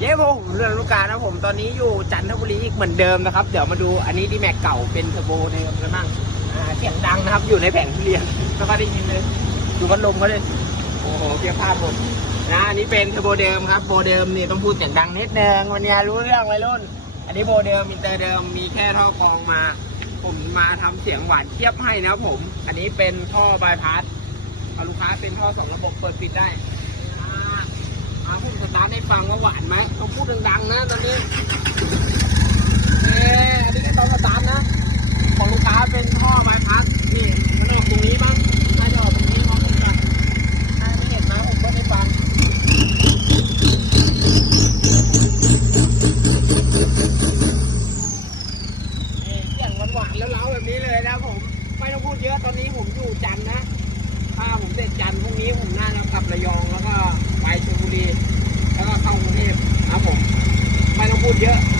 เย้ผมเรือนลูกกานะผมตอนนี้อยู่จันทบุรีอีกเหมือนเดิมนะครับ เดี๋ยวมาดูอันนี้ดีแม็กเก่าเป็นเทอร์โบในกระมังอ่าเสียงดังนะครับอยู่ในแผงทุเรียนแล้วก็ได้ยินเลยดูพัดลมก็เลยโอ้โหเพียงภาพผมนะอันนี้เป็นเทอร์โบเดิมครับโบเดิมนี่ต้องพูดเสียงดังนิดนึงวันนี้รู้เรื่องวัยรุ่น อันนี้โบเดิมอินเตอร์เดิมมีแค่ท่อกรองมา ผมมาทำเสียงหวานเทียบให้นะผม อันนี้เป็นท่อบายพาสเอาลูกค้าเป็นท่อสองระบบเปิดปิดได้าร์ทให้ฟังว่าหวานไหมต้องพูดดังๆนะตอนนี้เอออันนี้ก็ตองสตาร์ทนะ ของลูกค้าเป็นท่อบายพาสนี่มันออกตรงนี้บ้างน่าจะออกตรงนี้มองไม่ก่อนน่าไม่เห็นไหมผมก็ได้ฟังนี่เสียงหวานๆแล้วเล้าแบบนี้เลยนะผม ไม่ต้องพูดเยอะตอนนี้ผมอยู่จันนะ ถ้าผมเสร็จจันทร์พรุ่งนี้ผมน่าจะกลับระย อ